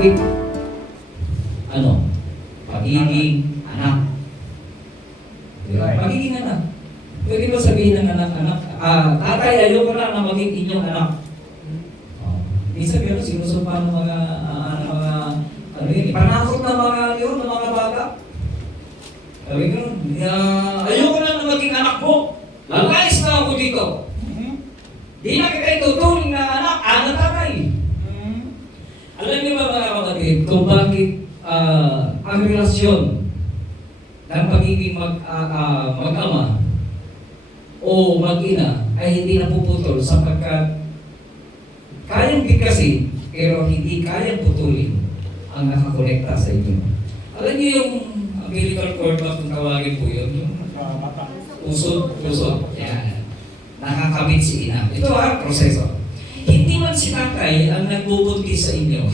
with pagiging anak. Diba? Pagiging anak. Pwede ba sabihin ng anak-anak, tatay, ayoko na maging inyong anak. Minsan gano'n, sinusumpa ng mga, panakot ng mga yun, ng mga bata. Sabi gano'n, ayoko na maging anak mo. Lalayas na ako dito. Di na kita ituturing na anak tatay. Alam niyo ba mga kapatid, kung bakit ang relasyon ng pagiging mag-ama o mag-ina ay hindi napuputol sapagkat kayang bigkasin pero hindi kayang putulin ang nakakonekta sa inyo. Alam niyo yung umbilical cord ba kung tawagin po yun? Yung usod. Yan. Nakakabit si ina. Ito proseso. Hindi man si tatay ang nagbubuntis sa inyo.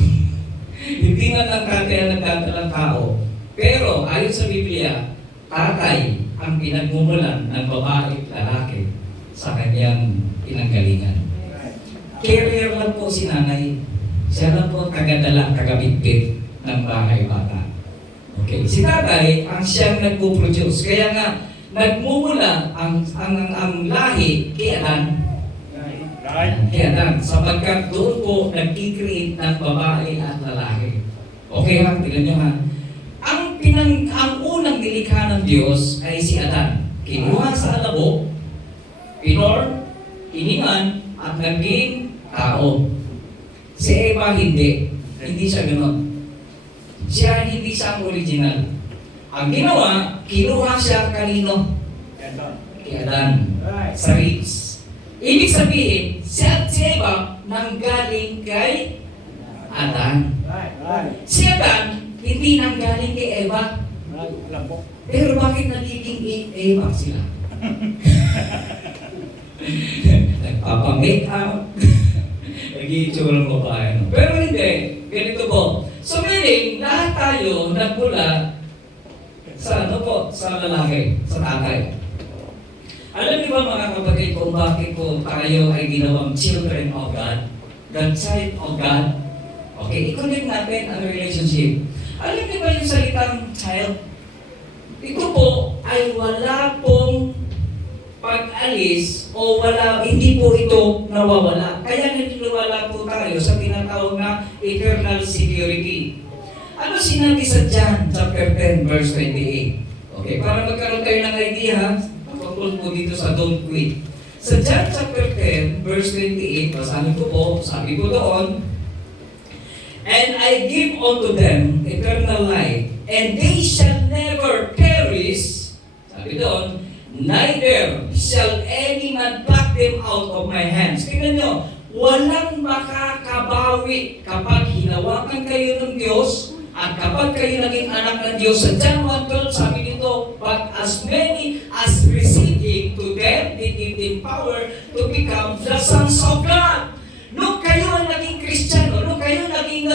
Hindi man ang tatay ang nagdadalang tao. Pero ayon sa Biblia, tatay ang pinagmumulan ng babae at lalaki sa kanyang pinanggalingan. Carrier lang po si nanay. Siya lang po tagadala, tagabitbit ng bahay bata. Okay. Si tatay ang siyang nagpo-produce. Kaya nga, nagmumula ang lahi kay Adan. Kay Adan. Sapagkat doon po nag-create ng babae at lalaki. Okay ha? Tignan nyo ha. Ang unang nilikha ng Diyos ay si Adan. Kinuha sa alabok, pinorm, iningan, at naging tao. Si Eva hindi. Hindi siya gano'n. Hindi siya ang original. Ang ginawa, kinuha siya kanino? Kay Adan. Sa ribs. Ibig sabihin, si Eva nanggaling kay Adan. Si Adan, hindi nanggaling kay Eva. Pero bakit nagiging Eva sila? Nagpapamake up. Nag-i-itsura ng babae. Pero hindi. Ganito po. So meaning, lahat tayo nagmula sa sa lalaki, sa tatay. Alam niyo ba mga kapatid kung bakit po tayo ay ginawang children of God? The child of God? Okay, i-connect natin ang relationship. Alam niyo ba yung salitang child? Ito po ay wala pong pag-alis o hindi po ito nawawala. Kaya naniniwala po tayo sa tinatawag na eternal security. Ano sinabi sa John chapter 10 verse 28? Okay, para magkaroon tayo ng idea, tungkol po dito sa don't quit. Sa John chapter 10 verse 28, basahin ko po, sabi ko doon, and I give unto them eternal life, and they shall never perish, sabi doon, neither shall any man pluck them out of my hands. Tingnan nyo, walang makakabawi kapag hinawakan kayo ng Diyos at kapag kayo naging anak ng Diyos. Sa John 1:12, sabi dito, but as many as receive Him, to them they give them power to become the sons of God. Nung kayo ang naging Kristiyano, nung kayo naging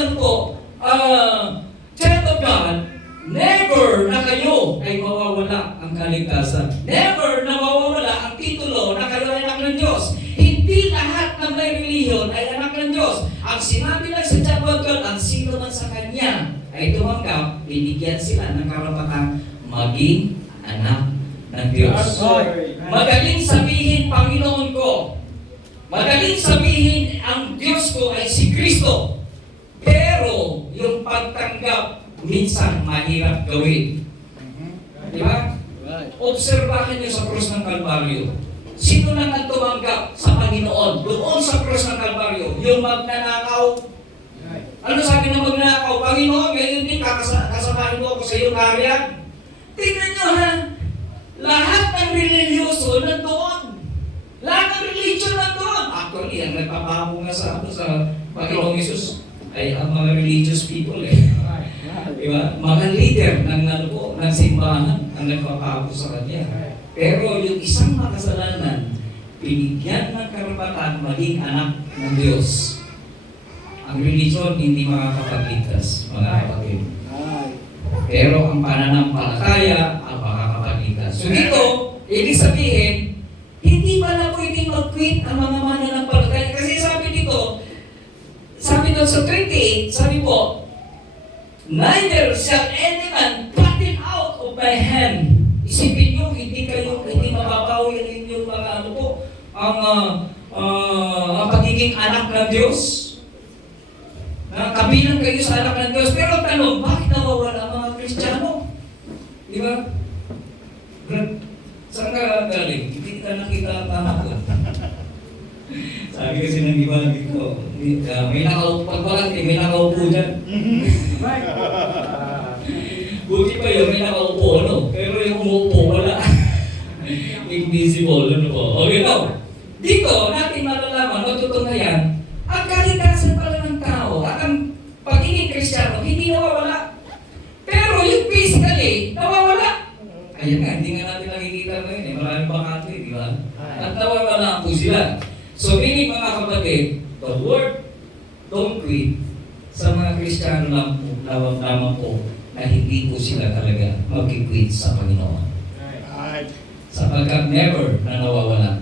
child of God, never na kayo ay mawawala ang kaligtasan. Never na mawawala ang titulo na kayo ay anak ng Diyos. Hindi lahat ng may relihiyon ay anak ng Diyos. Ang sinabi lang sa John 1:12, ang sino man sa Kanya ay tumanggap, binigyan sila ng karapatang maging anak ng Diyos. Magaling sabihin, Panginoon ko. Magaling sabihin, ang Diyos ko ay si Kristo. Pero yung pagtanggap, minsan mahirap gawin. Di ba? Obserbahan niyo sa krus ng Kalbaryo. Sino nang nagtumanggap sa Panginoon? Doon sa krus ng Kalbaryo, yung magnanakaw. Ano sabi ng magnanakaw? Panginoon, ngayon din kasamahin mo ako sa iyong karyan. Tingnan nyo ha, lahat ng religyoso nandoon. Lahat ng religion nandoon. Actually, ang nagpapahamu nga sa Panginoong Isus ay ang mga religious people Diba? Mga leader ng simbahan ang nagpapahamu sa kanya. Pero yung isang makasalanan, binigyan ng karapatan maging anak ng Diyos. Ang religion hindi makakapagligtas, mga kapatid. Pero ang pananampalataya ang makakapagligtas. So dito, ibig sabihin, hindi pala pwedeng mag-quit ang mga mananampalataya. Kasi sabi dito sa 28, sabi po, Neither shall any man pluck it out of my hand. Isipin nyo, hindi mababawi ang inyong mga ano po, ang pagiging anak ng Diyos. Kabilang kayo sa anak ng Diyos. Pero tanong, bakit nawawala ang mga Kristiyano? Di ba? Saan ka galing? Hindi ka nakita ang tama ko. Sabi kasi ng iba dito, may nakaupo dyan. Buti pa yun, may nakaupo, ano? Pero yung umuupo, wala. Invisible, ano po? Okay, no? Dito, natin malalaman, matutunayan, ang kalikasan pala ng tao at ang pagiging Kristiyano, hindi nawawala. Pero yung physically, nawawala. Ayun nga, hindi nga natin nakikita ngayon eh. Maraming bakante, di ba? At nawawala po sila. So, meaning mga kapatid, the word don't quit sa mga Kristiyano lamang po na hindi po sila talaga mag-quit sa Panginoon. Sapagkat never na nawawala.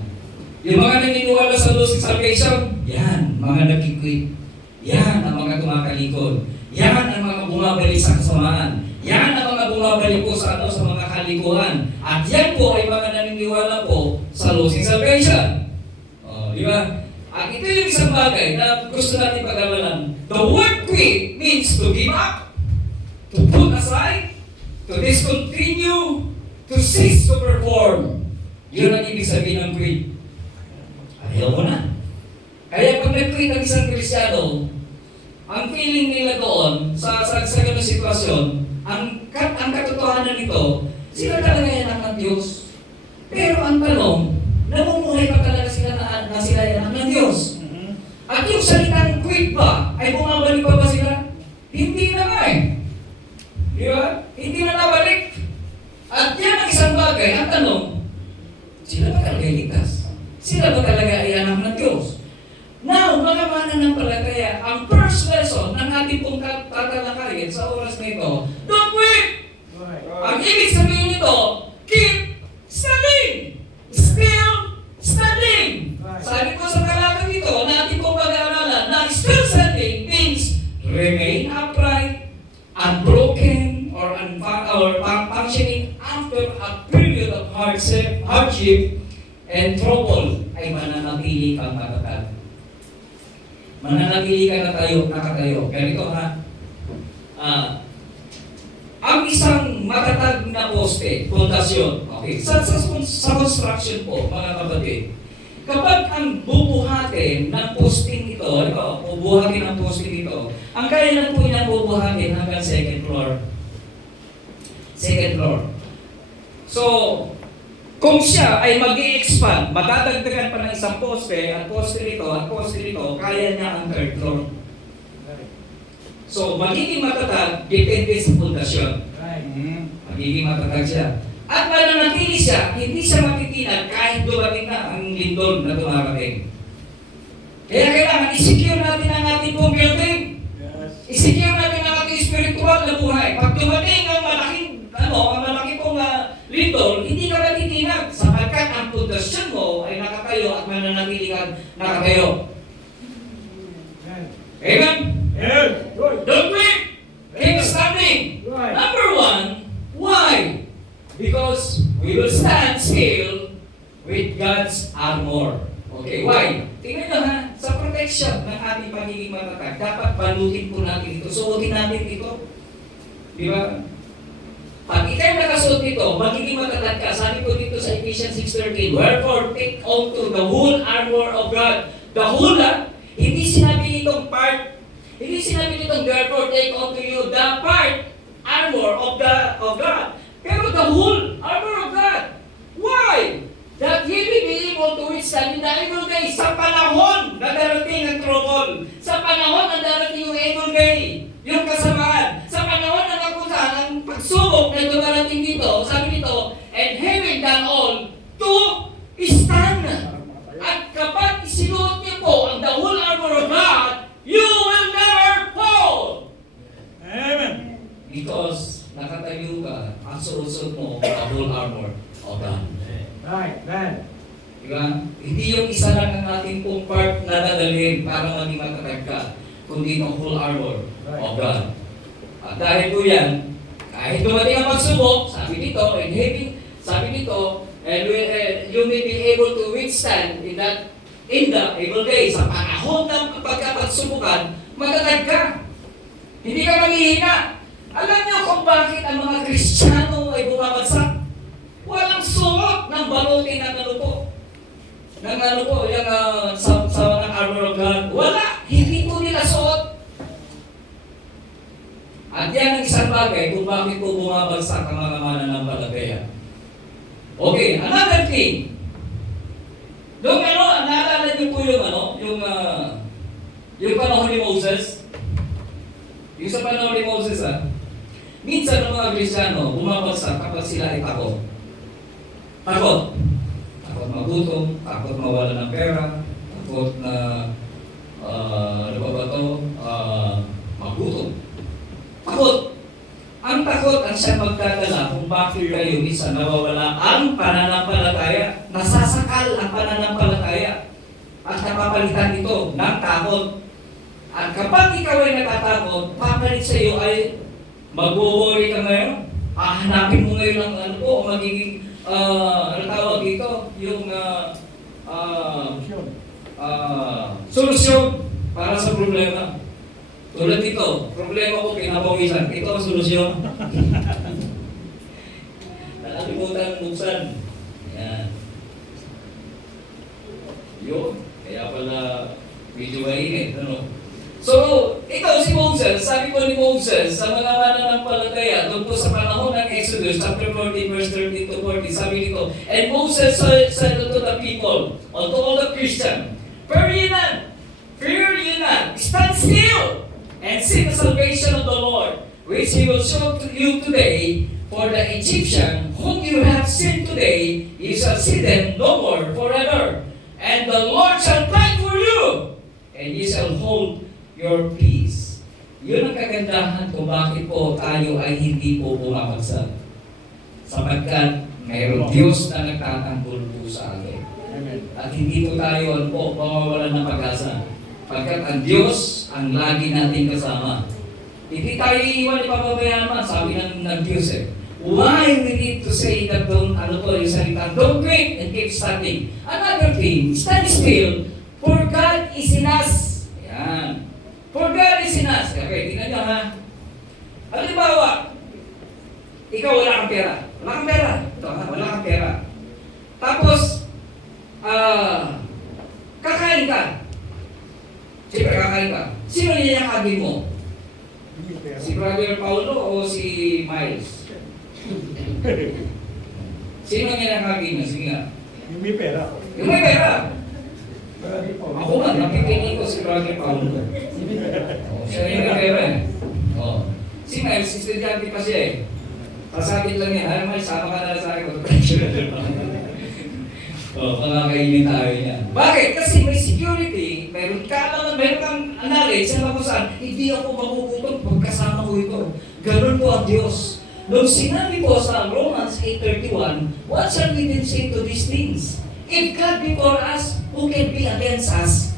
Yung mga naniniwala sa losing salvation, yan, mga nag-quit. Yan ang mga tumakalikod. Yan ang mga bumabalik sa kasamaan. Yan ang mga bumabalik po sa mga kalikuhan. At yan po ay mga naniniwala po sa losing salvation. Di ba? At ito yung isang bagay na gusto natin pag-aralan. The word quit means to give up, to put aside, to discontinue, to cease to perform. Yun ang ibig sabihin ng quit. Ayaw mo na. Kaya pag nag-quit ang isang Kristiyano, ang feeling nila doon sa ganung sitwasyon, ang katotohanan nito, sila talaga yan ang Diyos. Pero ang tanong, namumuhay pa talaga sila na sila yan ng Diyos. At yung salitang quit ba, ay bumabalik pa ba sila? Hindi na nga eh. Di ba? Hindi na nabalik. At yan ang isang bagay, ang tanong, sila ba talaga ligtas? Sila ba talaga ay anak ng Diyos? Now, mga mananampalataya, ang first lesson ng ating pong tatalakayin sa oras na ito, don't quit! Ang ibig sabihin nito, keep studying! Still standing. Sabi ko sa talatang ito, natin pong pag-aaralan na still standing means remain upright, unbroken, or functioning after a period of hardship and trouble ay mananatili kang matatag. Mananatili ka nakatayo. Ganito ha. Ang isang matatag na poste, pundasyon, okay, sa construction po, mga kapatid, kapag ang bubuhatin ng posting ito, bubuhatin ng posting ito, ang kaya lang po niya bubuhatin hanggang second floor. Second floor. So, kung siya ay mag-i-expand, matadagdagan pa ng isang poste, ang poste nito, kaya niya ang third floor. So, magiging matatag, depende sa pundasyon. Magiging matatag siya. At mananatili siya, hindi siya matitinag kahit dumating na ang lindol na dumarating. Kaya kailangan i-secure natin ang ating pong building. I-secure natin ang ating spiritual na buhay. Pag dumating ang malaki pong lindol, hindi ka matitinag sapagkat ang pundasyon mo ay nakatayo at mananatili kang nakatayo. Amen? Don't quit! Keep standing! Number one, why? Because we will stand still with God's armor. Okay, why? Tingnan nyo ha, sa protection ng ating pagiging matatag, dapat balutin po natin ito. Suotin natin ito. Di ba? Pag ikay nakasuot nito, magiging matatag ka. Sabi ko dito sa Ephesians 6:13, wherefore take unto the whole armor of God. The whole, hindi sinabi nitong part. Hindi sinabi nitong therefore take unto you the part armor of God. Pero the whole armor of God. Why? That ye may be able to withstand in the evil day. Sa panahon na darating ang trouble. Sa panahon na darating yung evil day. Yung kasamaan. Sa panahon na nakusahan ang pagsubok na dumarating dito. Sabi nito, and having done all, to stand. At kapag isinuot niyo po ang the whole armor of God, you will never fall. Amen. Because nakatayo ka, ang suot mo, the whole armor of God. Right, man. Diba? Hindi yung isa lang ang ating pong part na dadalhin para maging matatag ka, kundi ang whole armor of God. At dahil po yan, kahit dumating ang pagsubok, sabi dito, and you may be able to withstand in the evil days. Sa panahon ng pagkapagsubukan, matatag ka. Hindi ka maghihina. Alam niyo kung bakit ang mga Kristiyano ay bumabagsak? Walang suot ng baluti ng nalupo. Ng nalupo, yung sa ng armor of God. Wala. Hindi po nila suot. At yan ang isang bagay kung bakit po bumabagsak ang mga mananampalataya. Okay, another thing. Doon naalala niyo po yung panahon ni Moses? Yung sa panahon ni Moses, minsan ang mga Kristiyano bumabagsak kapag sila ay takot. Takot. Takot magutom, takot mawala ng pera, takot na, magutom. Takot. Ang takot ang siya magdadala kung bakit kayo minsan nawawala ang pananampalataya. Nasasakal ang pananampalataya. At napapalitan ito ng takot. At kapag ikaw ay natatakot, papalit sa iyo ay mag-worry ka ngayon. Hahanapin mo ngayon ang magiging, tawag dito, yung solusyon para sa problema. Tulad dito, problema ko pinapawisan. Ito ang solusyon. Nakalimutan buksan. Yan. Yun. Kaya pala medyo mainit. Ano? So, ikaw si Moses, sabi ko ni Moses, sa mga mananampalataya, doon po sa panahon ng Exodus, chapter 14, verse 13 to 14, sabi nito, and Moses said unto the people, unto all the Christians, fear ye not, stand still, and see the salvation of the Lord, which He will show to you today. For the Egyptian whom you have seen today, you shall see them no more forever. And the Lord shall fight for you, and ye shall hold your peace. Yun ang kagandahan kung bakit po tayo ay hindi po bumabagsak. Sapagkat mayroong Diyos na nagtatanggol po sa atin. At hindi po tayo mawawalan ng pag-asa. Pagkat ang Diyos ang lagi nating kasama. Hindi tayo iiwan ipapabayaan, sabi ng Diyos Why we need to say that yung salita, don't quit and keep standing. Another thing, stand still, for God is in us. Yan. For God is in us. Okay, tingnan nyo ha. Halimbawa, ikaw wala kang pera. Wala kang pera. Ito ha, wala kang pera. Tapos, kakain ka. Siyempre kakain ka. Sino niyakagin mo? Si Brother Paulo o si Miles? Sino niyakagin mo? Sige nga. Yung may pera. Yung may pera. Ako nga, napipili ko si Brother Paulo. Siya yung may pera Si Miles, estudyante pa siya Pasakit lang yan. Alam mo, sama ka na sa akin. Pangakainin tayo niya. Bakit? Kasi may security, meron kang knowledge na kung saan, hindi ako magugutom pagkasama ko ito. Ganun po ang Diyos. Nung sinabi po sa Romans 8:31, what shall we then say to these things? If God be for us, who can be against us?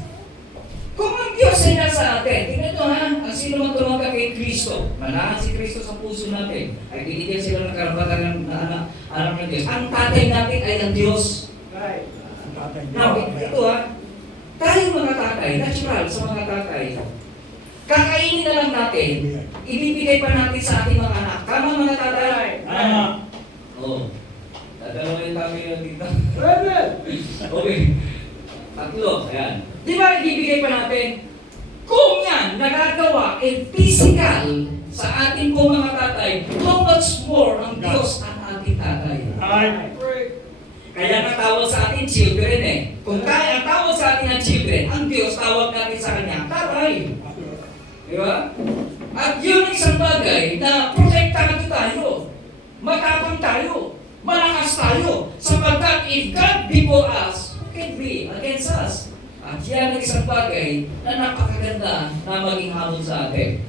Kung ang Diyos ay nasa atin, tingnan nyo ha, ang sino man tumaga kay Kristo, manahan si Kristo sa puso natin, ay binigyan sila ng karapatan ng anak ng Diyos. Ang tatay natin ay ang Diyos. Now, ito tayo mga tatay, natural sa mga tatay, kakainin na lang natin, ibibigay pa natin sa ating mga anak. Tama mga tatay? Tama. Dadalawin kami yung dito. Okay. Tatlo, ayan. Di ba ibibigay pa natin? Kung yan, nagagawa physical sa ating pong mga tatay, how much more ang Diyos ang ating tatay? Kaya natawag sa atin children Kung kaya ang tawag sa atin ng children, ang Diyos tawag natin sa Kanya, tatay. Di ba? At yun ang isang bagay na protektado tayo. Matapang tayo. Malakas tayo. Sapagkat if God be for us, who can be against us? At yan ang isang bagay na napakaganda na maging hamon sa atin.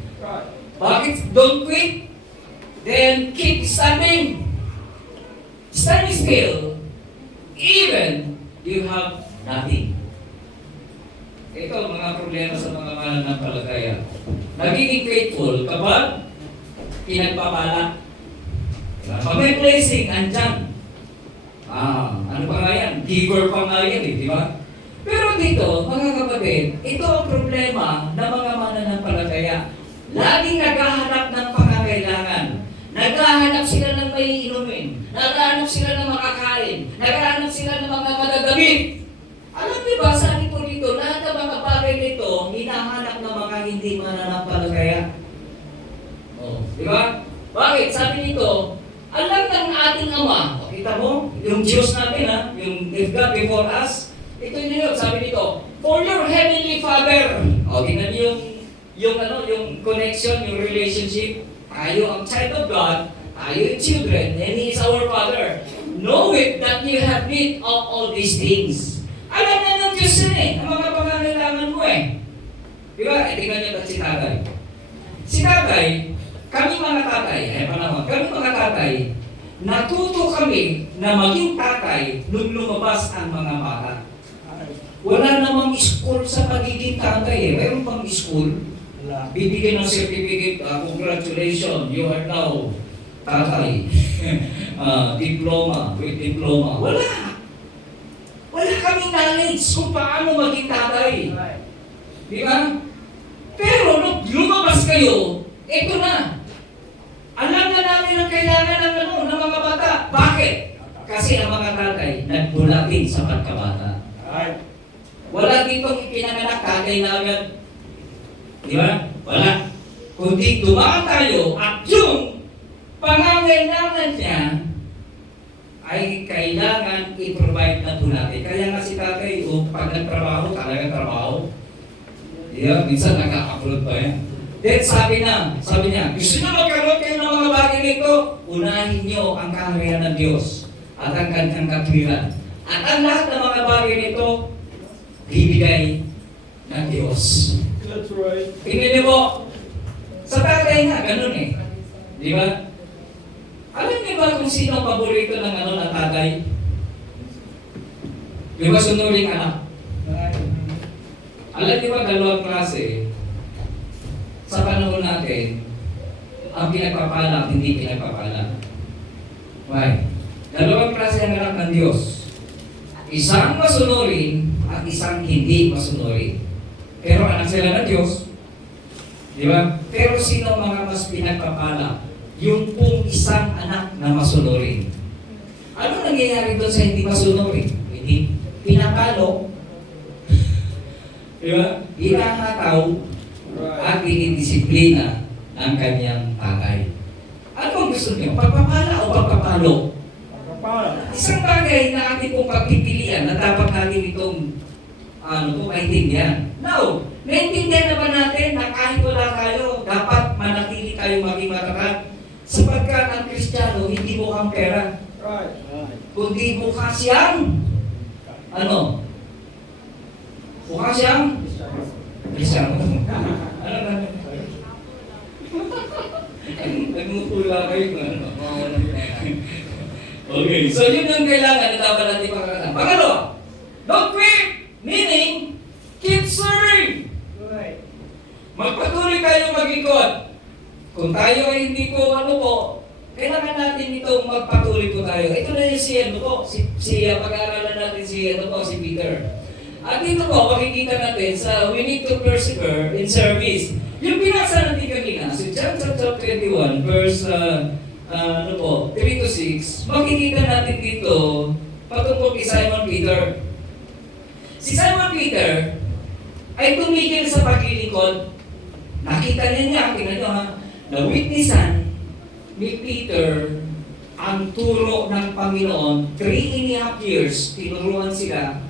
Bakit? Don't quit. Then keep standing. Stand still. Even you have nothing. Ito ang mga problema sa mga mananampalataya. Nagiging faithful kapag pinagpapala. Diba? Pag may blessing, andyan. Ano pa nga yan? Giver pa nga yan eh, di ba? Pero dito, mga kapatid, ito ang problema ng mga mananampalataya. Laging naghahanap ng pangangailangan. Naghahanap sila ng may inumin. Naghahanap sila ng makakain. Naghahanap sila ng mga madadamit. Alam niyo ba, sabi ko dito, lahat ng mga bagay nito, hinahanap ng mga hindi mananampalataya. Di ba? Bakit? Sabi nito, alam ng ating Ama, kita mo, yung Diyos natin yung if God before us, ito yun, sabi nito, for your heavenly Father. Tingnan niyo yung connection, yung relationship. Tayo ang child of God, tayo yung children, and He is our Father. Know it that you have need of all these things. Alam na ng Diyos yun ang mga pangangailangan mo Di ba? Tingnan niyo si Tatay. Si Tatay, kami mga tatay, kami mga tatay, natuto kami na maging tatay nung lumabas ang mga bata. Wala namang school sa pagiging tatay Mayroon pang school. Bibigyan ng certificate, congratulations, you are now tatay. Diploma, with diploma. Wala. Wala kaming knowledge kung paano maging tatay. Di ba? Pero nung lumabas kayo, ito na. Alam na namin ang kailangan ng mga bata. Bakit? Kasi ang mga tatay nagbulating sa pagkabata. Wala ditong ipinanganak tatay na agad. Di ba? Wala. Kundi dumaan tayo at yung pangangailangan niya ay kailangan i-provide na po natin. Kaya nga si tatay, pag nagtrabaho, talagang trabaho. Minsan nag-upload pa yan. Then sabi niya, gusto niyo magkaroon kayo ng mga bagay nito, unahin niyo ang kaharian ng Diyos at ang kanyang katwiran. At ang lahat ng mga bagay nito, bibigay ng Diyos. That's right. Tingnan niyo po, sa tatay nga, ganun Di ba? Alam niyo ba kung sino ang paborito ng ng tatay? Di ba sunuring anak? Alam niyo ba dalawang klase? Sa panahon natin, ang pinagpapala at hindi pinagpapala. Why? Dalawang klase ang anak ng Diyos. Isang masunurin at isang hindi masunurin. Pero anak sila ng Diyos. Di ba? Pero sino mga mas pinagpapala? Yung pong isang anak na masunurin. Ano nangyayari doon sa hindi masunurin? Hindi pinapalo. Di ba? Hinahataw at dinidisiplina ng kanyang tatay. Ano ang gusto niyo? Pagpapala o pagpapalo? Pagpapala. Isang bagay na ating pong pagpipilian na dapat natin itong maintindihan. Now, naintindihan na ba natin na kahit wala tayo, dapat manatili tayo maging matatag? Sapagkat ang Kristiyano, hindi mukhang pera. Right. Kundi mukha siyang, mukha siyang, Kristiyano. Ano na? Nagmupula kayo kung Okay, so yun yung kailangan na dapat natin pagkakasama. Pangalawa, don't quit! Meaning, keep serving! Right. Magpatuloy tayo mag-ikot. Kung tayo ay hindi ko kailangan natin itong magpatuloy po tayo. Ito na yung pag-aaralan natin si Peter. At dito po, makikita natin sa we need to persevere in service. Yung binasa natin kanina, si John chapter 21, verse 3 to 6, makikita natin dito patungkol kay Simon Peter. Si Simon Peter ay tumigil sa paglilingkod. Nakita niya, tingnan nyo na witnessan ni Peter ang turo ng Panginoon. 3.5 years, tinuruan sila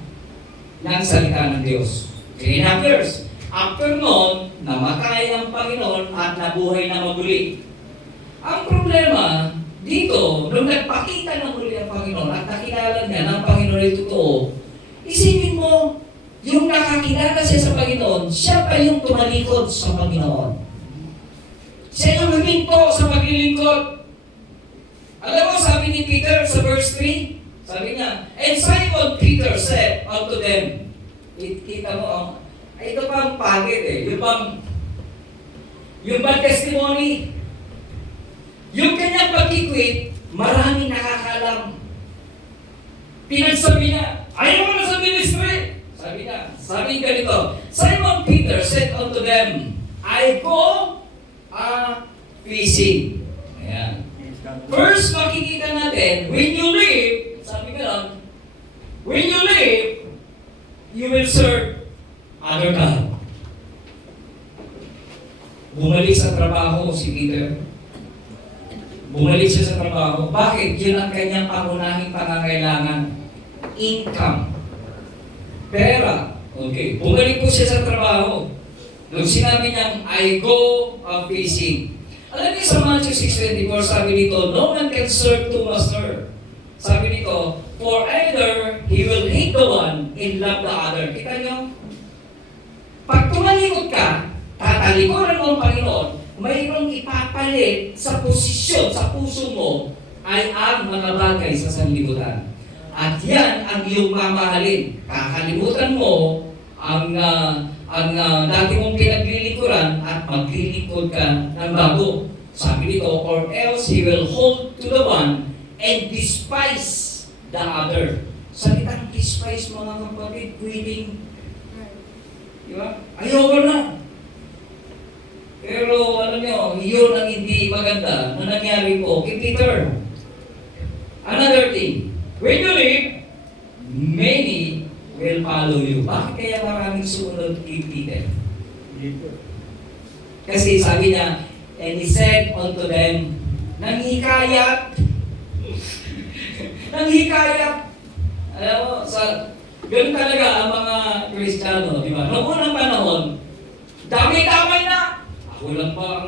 ng salita ng Diyos. 3.5 years. After noon, namatay ang Panginoon at nabuhay na muli. Ang problema, dito, nung nagpakita na muli ang Panginoon at nakilala niya ng Panginoon ay totoo, isipin mo, yung nakakilala siya sa Panginoon, siya pa yung tumalikod sa Panginoon. Siya yung huminto sa paglilingkod. Alam mo, sabi ni Peter sa verse 3, sabi niya, and Simon Peter said unto them, kita mo, ito pang pangit yung bad testimony. Yung kanyang pag-quit, maraming nakakalam. Pinagsabi niya, ayaw mo na sa ministry. Sabi ganito, Simon Peter said unto them, I go fishing. Ayan. First, makikita natin, when you leave, sabi ka lang, when you leave, you will serve other God. Bumalik sa trabaho si Peter. Bumalik siya sa trabaho. Bakit? Yun ang kanyang pangunahing pangangailangan. Income. Pera. Okay. Bumalik po siya sa trabaho. Nung sinabi niyang, I go fishing. Alam niyo sa Matthew 6:24, sabi dito, no one can serve two masters. Sabi dito, for either he will hate the one and love the other. Kita niyo? Pag tumalikod ka, tatalikuran mo ang Panginoon, mayroong ipapalit sa posisyon, sa puso mo, ay ang mga bagay sa sanlibutan. At yan ang iyong mamahalin. Kakalimutan mo ang dati mong pinaglilingkuran at maglilingkod ka ng bago. Sabi dito, or else he will hold to the one and despise the other. Salitang despise, mga kapatid, quitting. Di ba? Ayoko na. Pero alam nyo, yun ang hindi maganda na nangyari po kay Peter. Another thing, when you leave, many will follow you. Bakit kaya maraming sumunod kay Peter? Kasi sabi niya, and he said unto them, nanghikayat. Nanghikayat. Alam mo, ganun talaga ang mga Kristiyano, di ba? Noong unang panahon, dami-damay na. Ako lang ba ang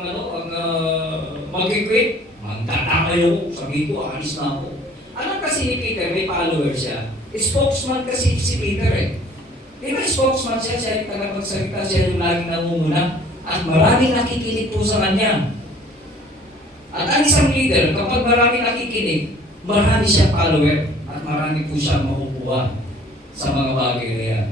mag-quit? Magtatamay ako. Sabi ko, alis na ako. Alam kasi ni Peter, may follower siya. Spokesman kasi si Peter eh. Di ba spokesman siya, siya yung tagapagsalita, siya yung laging namumuna. At maraming nakikinig po sa kanya. At ang isang leader, kapag maraming nakikinig, marami siyang follower. At marami po siyang makukuha sa mga bagay na yan.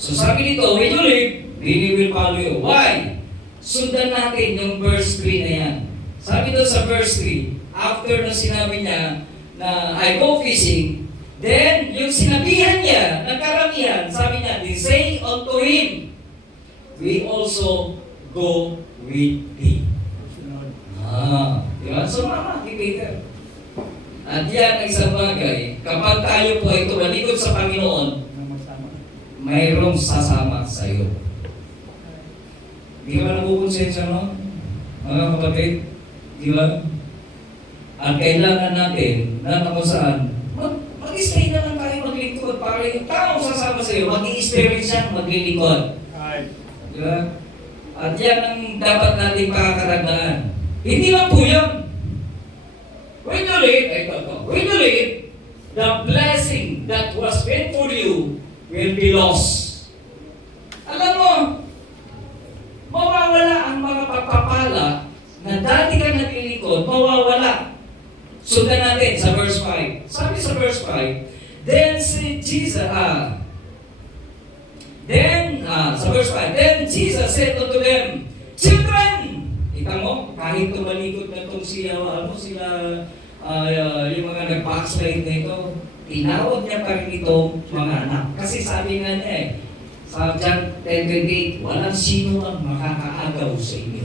So sabi dito, when you leave, many will follow you. Why? Sundan natin yung verse 3 na yan. Sabi doon sa verse 3, after na sinabi niya na I go fishing, then yung sinabihan niya, nagkaramihan, sabi niya, they say unto him, we also go with thee. Diba? Sumama kay Peter. At yan ang isang bagay, kapag tayo po ay tumalikod sa Panginoon, mayroong sasama sa iyo. Di ba nabubonsensya, no? Mga kapatid, di ba? At kailangan natin na kung saan, mag-stay naman tayo maglingkod para yung tao sasama sa iyo, mag-i-experience siya, maglilingkod. Di ba? At yan ang dapat natin pakakaragdaan. Hindi lang po yan. When you leave, the blessing that was meant for you will be lost. Alam mo, mawawala ang mga pagpapala na dati ka naglilingkod, mawawala. Sundan natin sa verse 5. Sabi sa verse 5, then Jesus said unto them, children! Ika mo, kahit tumalikod na itong yung mga nag-backslide na ito, tinawag niya pa rin itong mga anak. Kasi sabi nga niya sa John 10:28, walang sino ang makakaagaw sa inyo.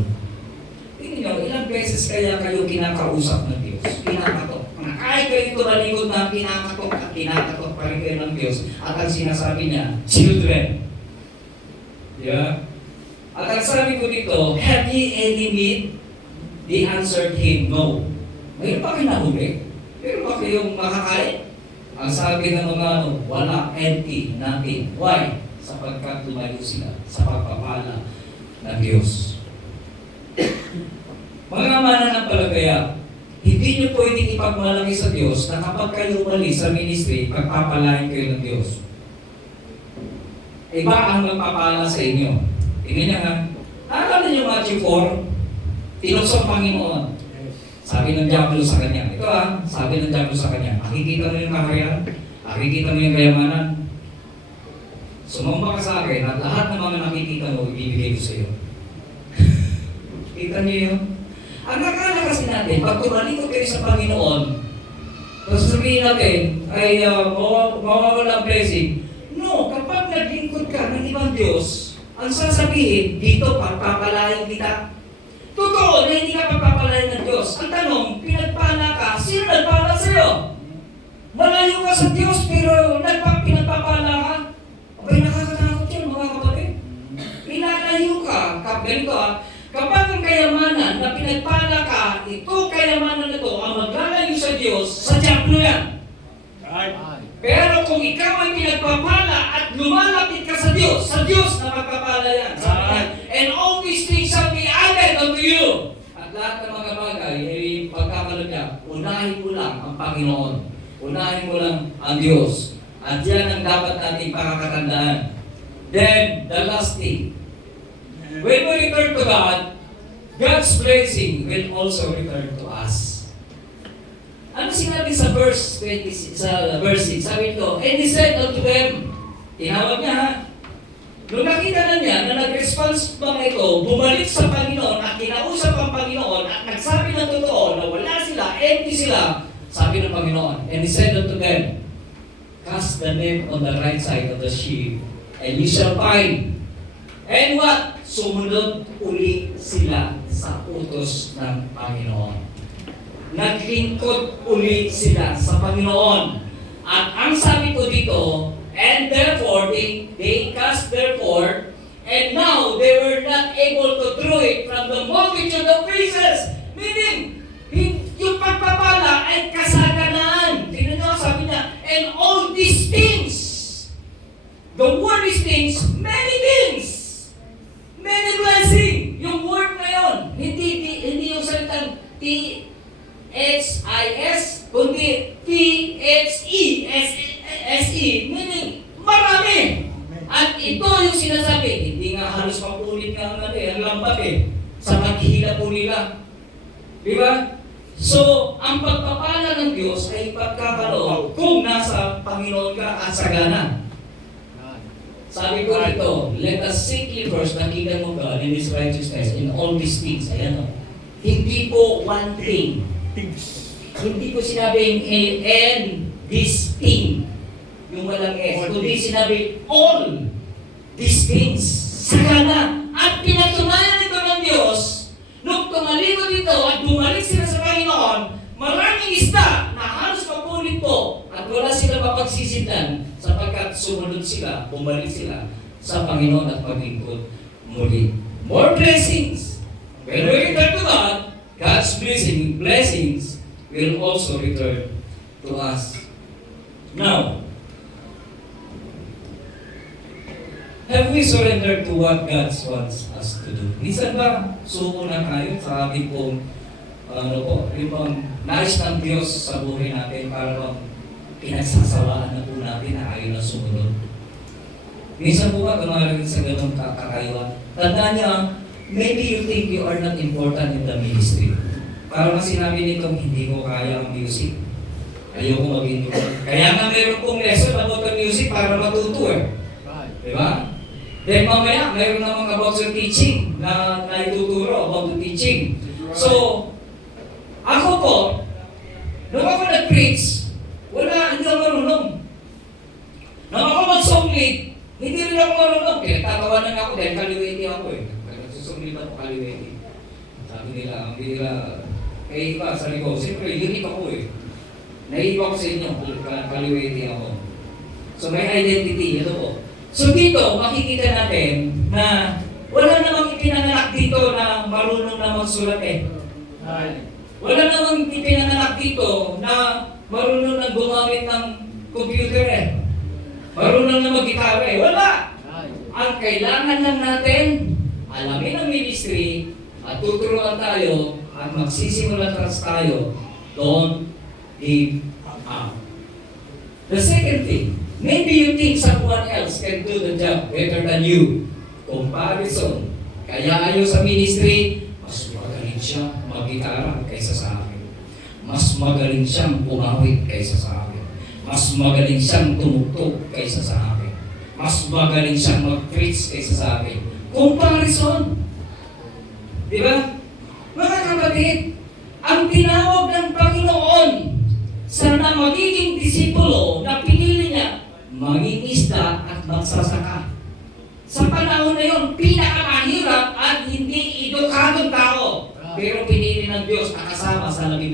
Tingnan niyo, ilang beses kaya kayo kinakausap ng Diyos? Kinakatok. Kahit kayo tumalikod na kinakatok at kinakatok pa rin kayo ng Diyos. At ang sinasabi niya, children. Yeah? At ang sabi ko dito, have ye any meat? They answered him, no. Mayroon ba kayo nahuli? Mayroon ba kayong makakain? Ang sabi ng mga wala, empty, nothing. Why? Sapagkat lumayo sila sa pagpapala ng Diyos. Mga mananampalataya, hindi niyo pwedeng ipagmalaki sa Diyos na kapag kayo umalis sa ministry, pagpapalain kayo ng Diyos. Iba ang magpapala sa inyo. Tingnan niya nga. Alam niyo Matthew 4, tinusok Panginoon. Sabi ng Diablo sa kanya, sabi ng Diablo sa kanya, makikita mo yung kaharian, makikita mo yung kayamanan. Sumamba ka sa akin at lahat ng mga nakikita mo, ibibigay ko sa iyo. Kita niyo yun? Ang akala kasi natin, pag tumalikod kayo sa Panginoon, tapos sabihin natin, ay mawawala ang blessing. No, kapag naglingkod ka ng ibang Diyos, ang sasabihin, dito pagpapalain kita. Totoo na hindi ka pagpapalain ng Diyos. Ang tanong, pinagpala ka, sino nagpala sa'yo? Malayo ka sa Diyos, pero pinagpapala ka. Abay, nakakatakot yun, mga kapatid. Pinalayo ka, ganito kapag ang kayamanan na pinagpala ka, ito kayamanan na ito, ang maglalayo sa Diyos, sa diablo yan. Right. Pero kung ikaw ay pinagpapala at lumalapit ka sa Diyos na magpapala yan. Sabi niya, and all these things shall be added unto you. At lahat ng mga bagay ay pagkakalog niya, unahin mo lang ang Panginoon. Unahin mo lang ang Diyos. At yan ang dapat nating pakakatandaan. Then, the last thing. When we return to God, God's blessing will also return to us. Ano sinabi sa verse 26, sa verse 6? Sabi ito, and he said unto them, tinawag niya ha, nung nakita na niya na nag-response ba ito, bumalik sa Panginoon at kinausap ang Panginoon at nagsabi ng totoo na wala sila, empty sila, sabi ng Panginoon, and he said unto them, cast the net on the right side of the ship, and you shall find. And what? Sumunod uli sila sa utos ng Panginoon. Naglingkod uli sila sa Panginoon. At ang sabi ko dito, and therefore, they cast their cord, and now they were not able to draw it from the multitude of faces. Meaning, yung pagpapala ay kasaganaan. Tingnan nyo, sabi niya, and all these things. The word is things, many things. Many blessing. Yung word na yun, hindi yung salitang T-H-I-S, kundi T-H-E-S-E, meaning marami. At ito yung sinasabi, hindi nga halos mapulit nga ang lambat sa paghihila po nila. Di ba? So, ang pagpapala ng Diyos ay pagkakaroon kung nasa Panginoon ka at sagana. Sabi ko dito, let us seek ye first the kingdom of God and His righteousness in all these things. Ayan o. Hindi po one thing. Hindi ko sinabing and this thing. Yung walang S. Kundi sinabi all these things. Sagana. At pinatunayan ito ng Diyos, nung tumalikod ito at bumalik sila sa Panginoon, maraming isda na halos mapulit po at wala sila mapagsisitlan sapagkat sumunod sila, bumalik sila sa Panginoon at maglingkod muli. More blessings. When we return to God, God's blessings will also return to us. Now, have we surrendered to what God wants us to do? Minsan ba suko na tayo sa ating pong yung bang nais ng Diyos sa buhay natin para bang pinagsasawaan na po natin na ayaw na sumunod. Minsan po ba gumaling sa ganong kakaiwa? Tandaan niya, maybe you think you are not important in the ministry. Parang sinabi nitong hindi ko kaya ang music. Ayaw ko mag-intro. Kaya nga meron pong lesson about the music para matuto Diba? Then mamaya, meron namang about sa teaching na ituturo about the teaching. So, ako po, nung ako nag-preach, hindi ako marunong. Nung ako mag-song lead, hindi rin ako marunong. Pinagtatawanan ako dahil kaliwete ako Nagsusong lead ako kaliwete. Sabi nila, hindi nila, iba, sabi ko, siyempre, unique ako Naiiba ko sa inyo, kaliwete ako. So may identity, ito po. So dito, makikita natin na wala namang ipinanganak dito na marunong na magsulat Wala namang ipinanganak dito na marunong na gumamit ng computer Marunong na mag-gitara Wala! Ang kailangan lang natin, alamin ang ministry at tuturuan tayo at magsisimula tayo. Don't give up. The second thing, maybe you think someone else can do the job better than you. Comparison. Kaya ayaw sa ministry, mas magaling siya mag-gitara kaysa sa akin. Mas magaling siyang umawit kaysa sa akin. Mas magaling siyang tumugtog kaysa sa akin. Mas magaling siyang mag-preach kaysa sa akin. Comparison. Di ba? Mga kapatid, magiging disipulo na pinili niya, maging isda at magsasaka. Sa panahon na yun, pinakamahirap at hindi edukadong tao. Pero pinili ng Diyos na kasama sa 12.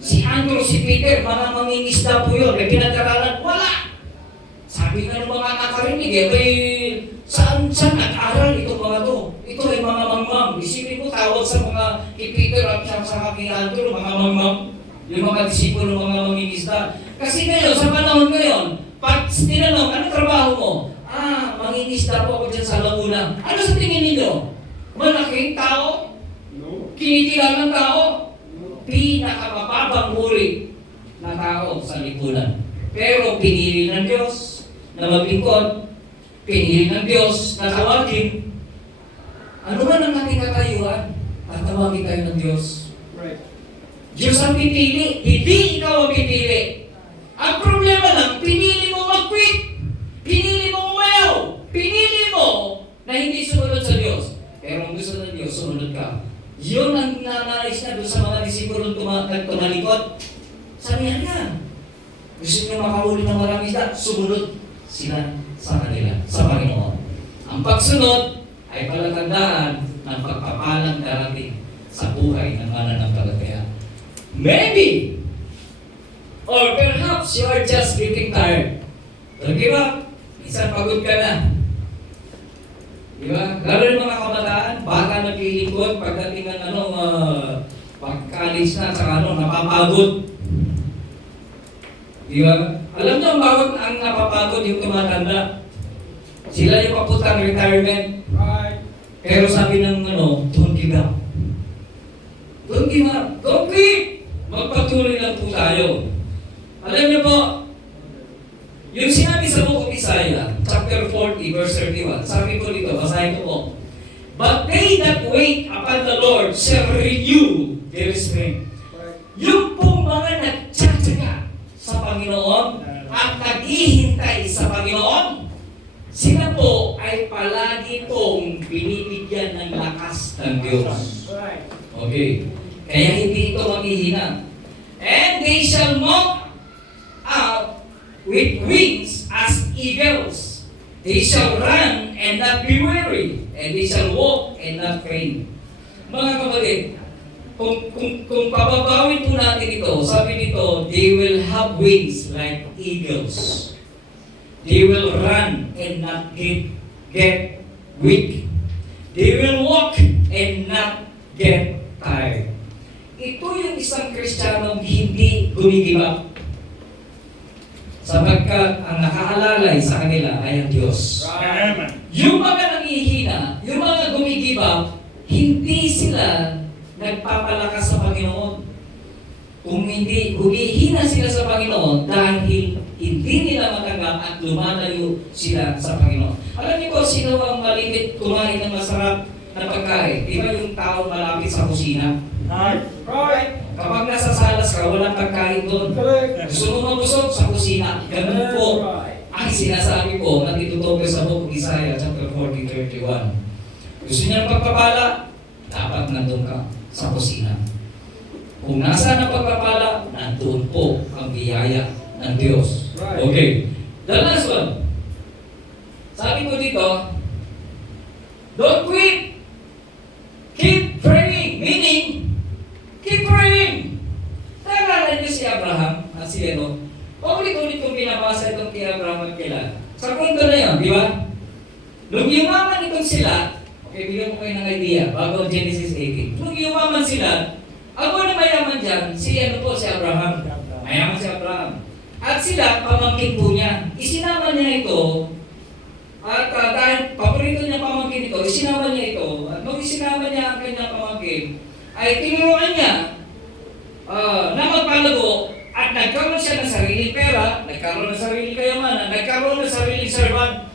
Si Andrew, si Peter, mga mangingisda po yun. May pinag-aralan, wala. Sabi nga ng mga nakarinig, saan nag-aral itong mga to? Ito ay mga mangmang. Isipin mo, tawag sa mga kay Peter at sa kay Andrew, mga mangmang. Yung mga disipulo ng mga mangingisda. Kasi ngayon, sa panahon ngayon, pag tinanong, ano trabaho mo? Mangingisda po ako dyan sa Laguna. Ano sa tingin ninyo? Malaking tao? No. Kinikilalang tao? No. Pinakamababang uri na tao sa lipunan. Pero pinili ng Diyos na maglingkod, pinili ng Diyos na tawagin. Ano man ang ating katayuan, tatawagin tayo ng Diyos. Right. Diyos ang pipili, hindi ikaw ang pipili. Ang problema lang, pinili mo mag-quit. Pinili mo umayaw. Pinili mo na hindi sumunod sa Diyos. Pero kung gusto ng Diyos, sumunod ka. Yun ang nanais na doon sa mga disipulong tumalikod. Sabihan niya, gusto niyo makahuli ng maraming isda, sumunod sila sa kanila, sa Panginoon. Ang pagsunod ay palatandaan ng pagpapalang darating sa buhay ng mananampalataya. Maybe, or perhaps you are just getting tired. Don't give up. Minsan pagod ka na. Di ba? Lalo yung mga kabataan, baka naglilingkod pagdating ng pag-college na, saka napapagod. Di ba? Alam niyo, bawat ang napapagod yung tumatanda. Sila yung papuntang retirement. Right. Pero sabi ng don't give up. Don't give up. Don't quit. Magpatuloy lang po tayo. Alam niyo po, yung sinabi sa Book of Isaiah, chapter 40, verse 31, sabi ko dito, basahin ko po. But they that wait upon the Lord shall renew their strength. Right. Yung pong mga nagtsatsaga sa Panginoon at naghihintay sa Panginoon, sila po ay palagi pong binibigyan ng lakas ng Diyos. Right. Okay. Kaya hindi ito maghihina. And they shall mount up with wings as eagles. They shall run and not be weary. And they shall walk and not faint. Mga kapatid, kung pababawin po natin ito, sabi nito, they will have wings like eagles. They will run and not get weak. They will walk and not get tired. Ito yung isang Kristiyanong hindi gumigibap. Sapagkat ang nakaalalay sa kanila ay ang Diyos. Amen. Yung mga nangihina, yung mga gumigibap, hindi sila nagpapalakas sa Panginoon. Kung hindi, humihina sila sa Panginoon dahil hindi nila matanggap at lumalayo sila sa Panginoon. Alam niyo po, sino ang malimit kumain ng masarap na pagkain? Di ba yung tao malapit sa kusina? Right. Kapag nasa salas ka, walang pagkain doon. Correct. Gusto mo mabusog sa kusina. Ganun po Right. ang sinasabi ko na titutukoy sa Book of Isaiah chapter 40:31. Gusto niya ng pagpapala? Dapat nandun ka sa kusina. Kung nasaan ang pagpapala, nandun po ang biyaya ng Diyos. Right. Okay. The last one. Sabi ko dito, don't quit. Keep praying. Meaning, keep praying. Naalala niyo si Abraham at si Lot. Paulit-ulit kong pinabasa itong kay Abraham at kay Lot. Sa kwento na yun, di ba? Nung yumaman itong sila, okay, bigyan ko kayo ng idea, bago Genesis 18. Nung yumaman sila, ako na mayaman dyan, si Abraham. Mayaman si Abraham. At sila, pamangkin po niya. Isinama niya ito, at dahil paborito niya pamangkin ito, isinama niya ito. At nung isinama niya ang kanyang pamangkin, ay tinuruan niya na magpalago at nagkaroon siya ng sariling pera, nagkaroon ng sariling kayamanan, nagkaroon ng sariling servant.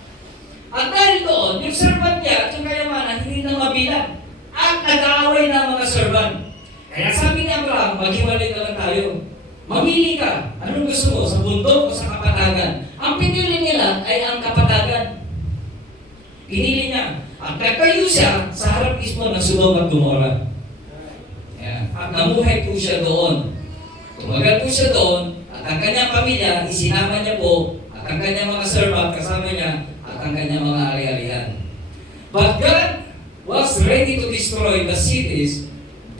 At dahil doon, yung servant niya at yung kayamanan hindi na mabilang. At nag-aaway na ang mga servant. Kaya sabi ni Abraham, maghiwalay na lang tayo. Mamili ka. Anong gusto mo? Sa bundok o sa kapatagan? Ang pinili nila ay ang kapatagan. Pinili niya. At nagtayo siya sa harap mismo ng Sodom at Gomorrah. At namuhay po siya doon. Tumagal po siya doon At ang kanyang pamilya, isinama niya po, at ang kanyang mga servant, kasama niya, at ang kanyang mga ari-arian. But God was ready to destroy the cities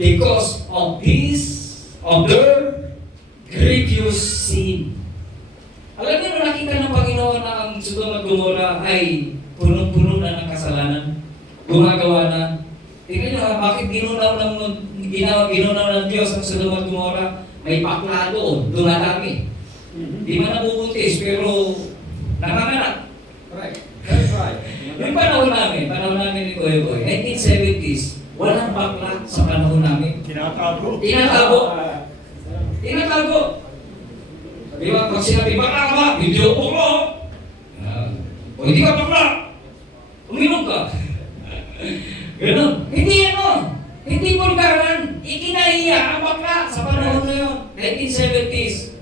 because of their grievous sin. Alam niyo, nakita ng Panginoon na ang Sodom at Gomorrah ay punong-puno na ng kasalanan, gumagawa na. Tingnan niyo ha, bakit ginunaw ng Diyos ang Sodom at Gomorrah? May bakla doon, dumadami. Di man nabubuntis, pero nanganganak. Right. That's right. Yung panahon namin ni Kuya Boy, 1970s, walang bakla sa panahon namin. Tinatago. Tinatago. Di ba? Pag sinabi, bakla ka ba? Video po ko. O hindi ka bakla. Uminom ka. Ganun. Hindi bulgaran. Ikinahiya ang bakla sa panahon na yun. 1970s.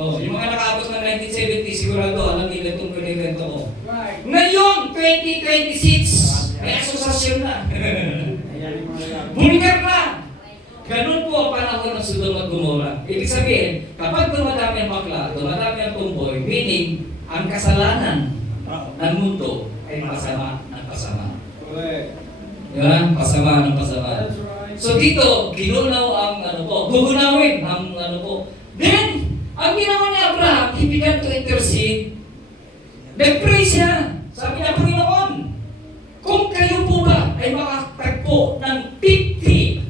Yung mga nakaabot ng 1970s, sigurado alam nila itong pinivento ko. Right. Ngayon, 2026, may asosasyon na. Bulgar na. Ganun po ang panahon ng Sodom at Gomorrah. Ibig sabihin, kapag dumadami ang bakla, dumadami ang tumboy, meaning, ang kasalanan ng mundo ay pasama ng pasama. Correct. Diba? Pasama ng pasama. That's right. So dito, ginunaw ang gugunawin ang Then, ang ginawa ni Abraham, he began to intercede. Nag-pray siya. Sabi niya, Panginoon, kung kayo po ba ay makatagpo ng 50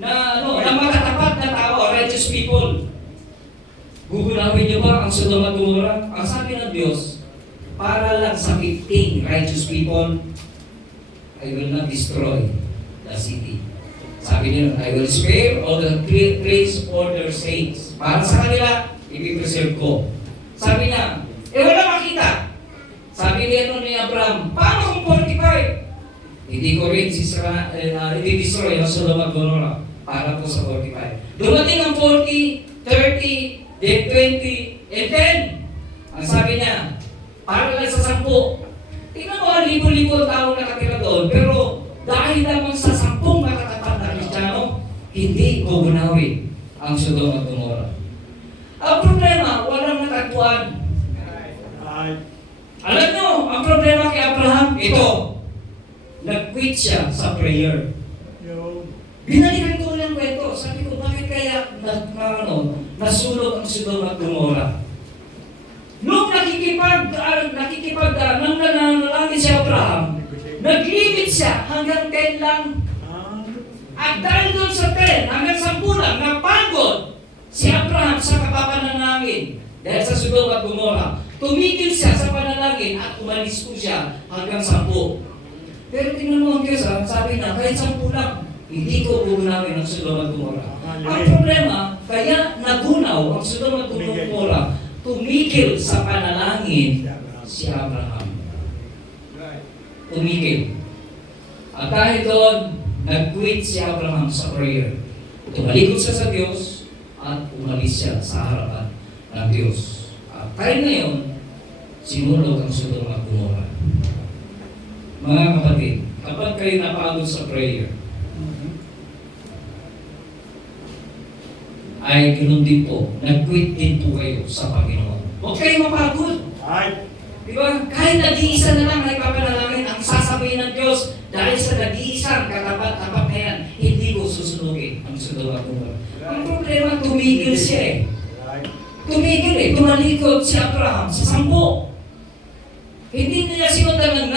na matatapat na tao, righteous people, gugunawin niyo ba ang Sodom at Gomorrah? Ang sabi ng Diyos, para lang sa 15 righteous people, I will not destroy the city. Sabi niya, I will spare all the place for their saints. Para sa kanila, i-preserve ko. Sabi niya, wala makita. Sabi niya ni Abraham, paano kung 45? Hindi ko rin i-destroy ang Sodom at Gomorrah para po sa 45. Dumating ang 40, 30, then 20, and then, ang sabi niya, para lang sa 10. Tingnan mo, libo-libo tao nakatira doon, pero dahil lamang sa 10 nakatapat na Kristiyano, hindi gugunawin ang Sodom at Gomorrah. Ang problema, walang natagpuan. Alam nyo, ang problema kay Abraham, ito, nag-quit siya sa prayer. Binalikan ko lang kwento. Sabi ko, bakit kaya nasulog ang Sodom at Gomorrah? Nung nananalangin si Abraham, nag-limit siya hanggang 10 lang. At dahil doon sa 10, hanggang 10 lang, napagod si Abraham sa kapapanalangin. Dahil sa Sodom at Gomorrah, tumigil siya sa panalangin at umalis po siya hanggang 10. Pero tingnan mo ang Diyos, sabi na, kahit 10 lang, hindi ko gugunawin ang Sodom at Gomorrah. Ang problema, kaya nagunaw ang Sodom at Gomorrah, tumigil sa panalangin si Abraham. Tumigil. At dahil doon, nag-quit si Abraham sa prayer. Tumalikod siya sa Diyos at umalis siya sa harapan ng Diyos. At tayo ngayon, sinulog ang Sodom at Gomorrah. Mga kapatid, kapag kayo napagod sa prayer, ay ganoon din po, nag-quit din po kayo sa Panginoon. Huwag kayo mapagod. Di ba? Kahit nag-iisa na lang ay papanalangin ang sasabihin ng Diyos dahil sa nag-iisang katapat-tapat na yan, hindi ko susunugin ang Sodom at Gomorrah. Ang problema, tumigil siya eh. Tumigil eh. Tumalikod si Abraham sa 10. Hindi nila sinundan ng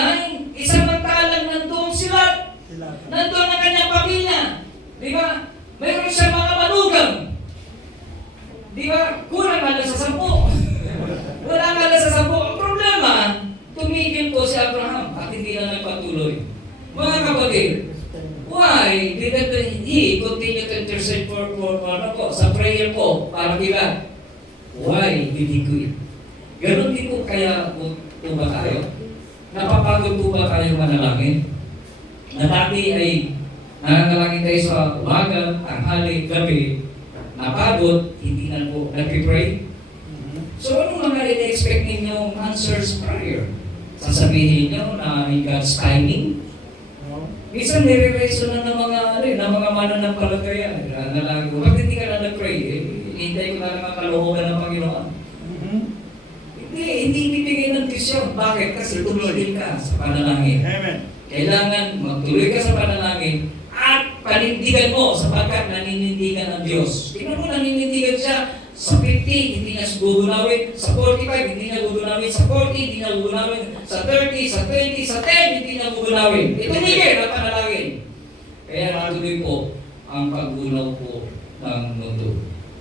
9. Isamantalang nandun sila. Nandun ang kanyang pamilya. Di ba? Mayroon siyang mga manugang. Di ba? Kurang nga lang sa 10. Wala nga lang sa 10. Ang problema, tumigil po si Abraham at hindi na nagpatuloy. Mga kapatid, why didn't he continue to intercede for sa prayer po para kila? Why did he quit? Ganon din po kaya po ba tayo? Napapagod po ba tayo manalangin? Na dati ay nananalangin tayo sa umaga, tanghali, gabi, napagod, hindi na po nag-pray. So anong mga i-expect ninyong answers prayer? Sasabihin niyo na in God's timing? Minsan nire-reason na ng mga, ng mga mananampalataya. Nalago, bakit hindi ka na nag-pray? Hintay ko na lang ang kalooban ng Panginoon. Hindi ibibigay ng Diyos yun. Bakit? Kasi tumigil ka sa panalangin. Amen. Kailangan magtuloy ka sa panalangin at panindigan mo sapagkat naninindigan ang Diyos. Tingnan mo, naninindigan siya sa 50, hindi niya gugunawin. Sa 45, hindi niya gugunawin. Sa 40, hindi niya gugunawin. Sa 30, sa 20, sa 10, hindi niya gugunawin. Itumigil ang panalangin. Kaya natuloy po ang paggunaw po ng mundo.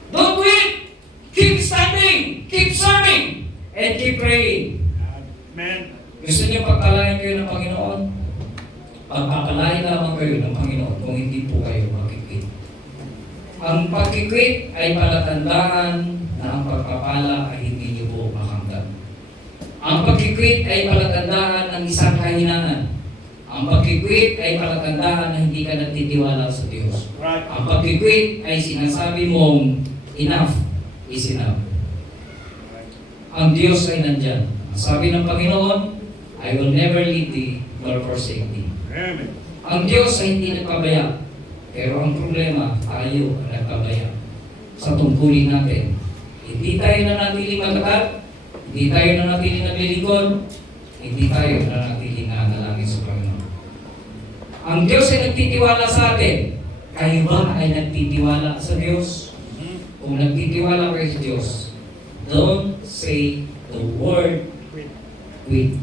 Don't quit! Keep standing! Keep serving! And keep praying. Amen. Gusto niyo pagpalain kayo ng Panginoon? Pagpapalain lamang kayo ng Panginoon kung hindi po kayo makikwit. Ang pagkikwit ay palatandaan na ang pagpapala ay hindi niyo po makamtan. Ang pagkikwit ay palatandaan ng isang kahinaan. Ang pagkikwit ay palatandaan na hindi ka nagtitiwala sa Diyos. Right. Ang pagkikwit ay sinasabi mong enough is enough. Ang Diyos ay nandyan. Sabi ng Panginoon, I will never leave thee nor forsake thee. Amen. Ang Diyos ay hindi nagpabaya. Pero ang problema, tayo ang nagpabaya. Sa tungkulin natin, hindi tayo nanatili magtatat, hindi tayo nanatili naglilingkod, hindi tayo nanatili nananalangin sa Panginoon. Ang Diyos ay nagtitiwala sa atin. Kayo ba ay nagtitiwala sa Diyos? Kung nagtitiwala kayo sa Diyos, don't say the word quit.